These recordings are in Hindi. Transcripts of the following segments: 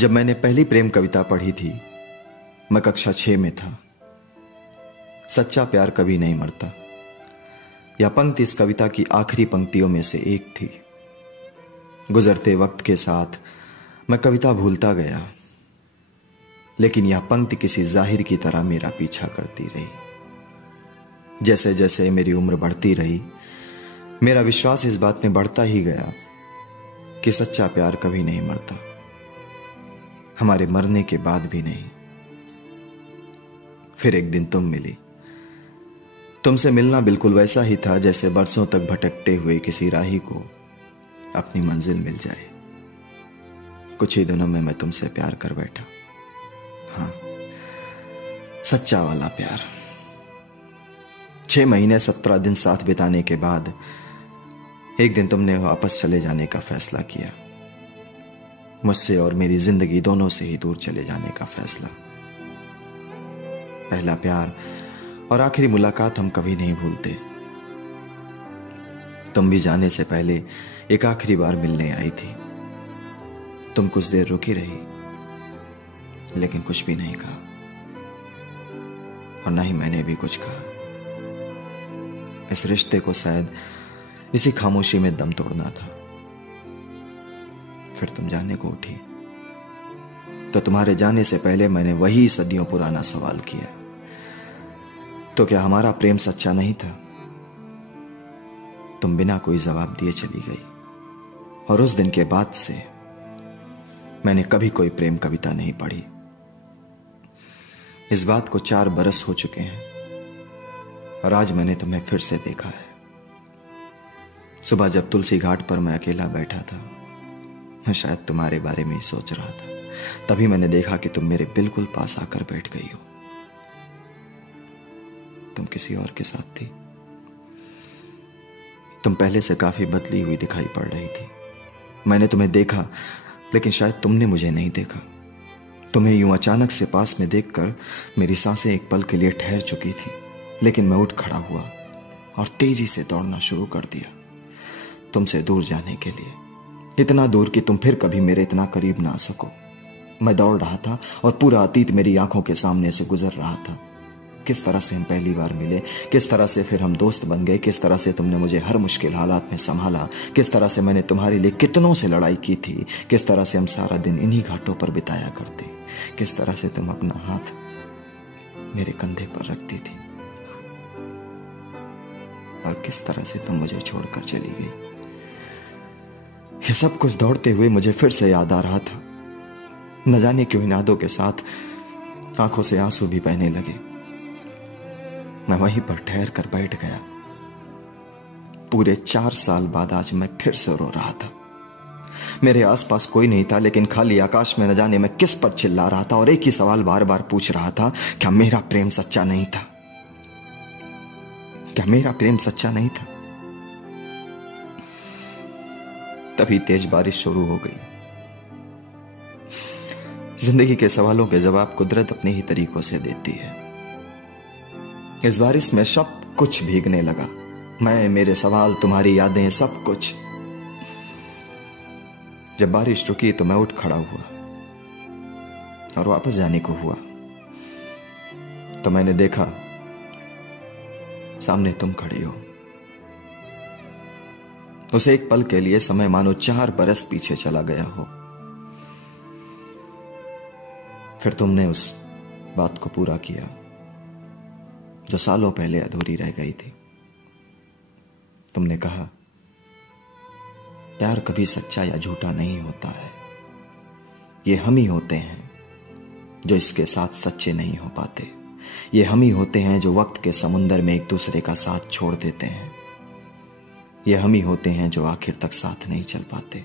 जब मैंने पहली प्रेम कविता पढ़ी थी, मैं कक्षा 6 में था। सच्चा प्यार कभी नहीं मरता, यह पंक्ति इस कविता की आखिरी पंक्तियों में से एक थी। गुजरते वक्त के साथ मैं कविता भूलता गया, लेकिन यह पंक्ति किसी जाहिर की तरह मेरा पीछा करती रही। जैसे जैसे मेरी उम्र बढ़ती रही, मेरा विश्वास इस बात में बढ़ता ही गया कि सच्चा प्यार कभी नहीं मरता, हमारे मरने के बाद भी नहीं। फिर एक दिन तुम मिली। तुमसे मिलना बिल्कुल वैसा ही था जैसे बरसों तक भटकते हुए किसी राही को अपनी मंजिल मिल जाए। कुछ ही दिनों में मैं तुमसे प्यार कर बैठा। हाँ, सच्चा वाला प्यार। 6 महीने 17 दिन साथ बिताने के बाद एक दिन तुमने वापस चले जाने का फैसला किया। मुझसे और मेरी जिंदगी दोनों से ही दूर चले जाने का फैसला। पहला प्यार और आखिरी मुलाकात हम कभी नहीं भूलते। तुम भी जाने से पहले एक आखिरी बार मिलने आई थी। तुम कुछ देर रुकी रही, लेकिन कुछ भी नहीं कहा, और ना ही मैंने भी कुछ कहा। इस रिश्ते को शायद इसी खामोशी में दम तोड़ना था। फिर तुम जाने को उठी, तो तुम्हारे जाने से पहले मैंने वही सदियों पुराना सवाल किया, तो क्या हमारा प्रेम सच्चा नहीं था? तुम बिना कोई जवाब दिए चली गई, और उस दिन के बाद से मैंने कभी कोई प्रेम कविता नहीं पढ़ी। इस बात को 4 बरस हो चुके हैं, और आज मैंने तुम्हें फिर से देखा है। सुबह जब तुलसी घाट पर मैं अकेला बैठा था, मैं शायद तुम्हारे बारे में ही सोच रहा था। तभी मैंने देखा कि तुम मेरे बिल्कुल पास आकर बैठ गई हो। तुम किसी और के साथ थी। तुम पहले से काफी बदली हुई दिखाई पड़ रही थी। मैंने तुम्हें देखा, लेकिन शायद तुमने मुझे नहीं देखा। तुम्हें यूं अचानक से पास में देखकर मेरी सांसें एक पल के लिए ठहर चुकी थी, लेकिन मैं उठ खड़ा हुआ और तेजी से दौड़ना शुरू कर दिया, तुमसे दूर जाने के लिए। इतना दूर कि तुम फिर कभी मेरे इतना करीब ना आ सको। मैं दौड़ रहा था और पूरा अतीत मेरी आंखों के सामने से गुजर रहा था। किस तरह से हम पहली बार मिले, किस तरह से फिर हम दोस्त बन गए, किस तरह से तुमने मुझे हर मुश्किल हालात में संभाला, किस तरह से मैंने तुम्हारे लिए कितनों से लड़ाई की थी, किस तरह से हम सारा दिन इन्हीं घाटों पर बिताया करते, किस तरह से तुम अपना हाथ मेरे कंधे पर रखती थी, और किस तरह से तुम मुझे छोड़कर चली गई। यह सब कुछ दौड़ते हुए मुझे फिर से याद आ रहा था। न जाने क्यों इन यादों के साथ आंखों से आंसू भी बहने लगे। मैं वहीं पर ठहर कर बैठ गया। पूरे 4 साल बाद आज मैं फिर से रो रहा था। मेरे आसपास कोई नहीं था, लेकिन खाली आकाश में न जाने मैं किस पर चिल्ला रहा था, और एक ही सवाल बार बार पूछ रहा था, क्या मेरा प्रेम सच्चा नहीं था? क्या मेरा प्रेम सच्चा नहीं था? तभी तेज बारिश शुरू हो गई। जिंदगी के सवालों के जवाब कुदरत अपने ही तरीकों से देती है। इस बारिश में सब कुछ भीगने लगा। मैं, मेरे सवाल, तुम्हारी यादें, सब कुछ। जब बारिश रुकी तो मैं उठ खड़ा हुआ और वापस जाने को हुआ, तो मैंने देखा सामने तुम खड़ी हो। उस एक पल के लिए समय मानो 4 बरस पीछे चला गया हो। फिर तुमने उस बात को पूरा किया जो सालों पहले अधूरी रह गई थी। तुमने कहा, प्यार कभी सच्चा या झूठा नहीं होता है, ये हम ही होते हैं जो इसके साथ सच्चे नहीं हो पाते। ये हम ही होते हैं जो वक्त के समुंदर में एक दूसरे का साथ छोड़ देते हैं। ये हम ही होते हैं जो आखिर तक साथ नहीं चल पाते।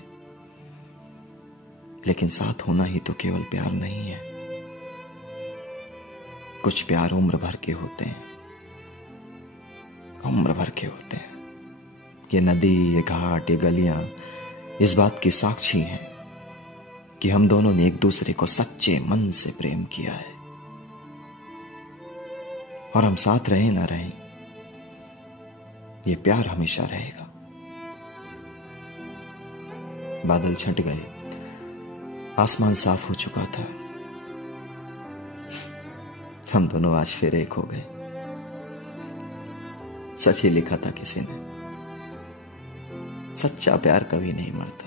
लेकिन साथ होना ही तो केवल प्यार नहीं है। कुछ प्यार उम्र भर के होते हैं, उम्र भर के होते हैं। ये नदी, ये घाट, ये गलियां इस बात की साक्षी हैं कि हम दोनों ने एक दूसरे को सच्चे मन से प्रेम किया है। और हम साथ रहे ना रहे, ये प्यार हमेशा रहेगा। बादल छंट गए, आसमान साफ हो चुका था। हम दोनों आज फिर एक हो गए। सच ही लिखा था किसी ने, सच्चा प्यार कभी नहीं मरता।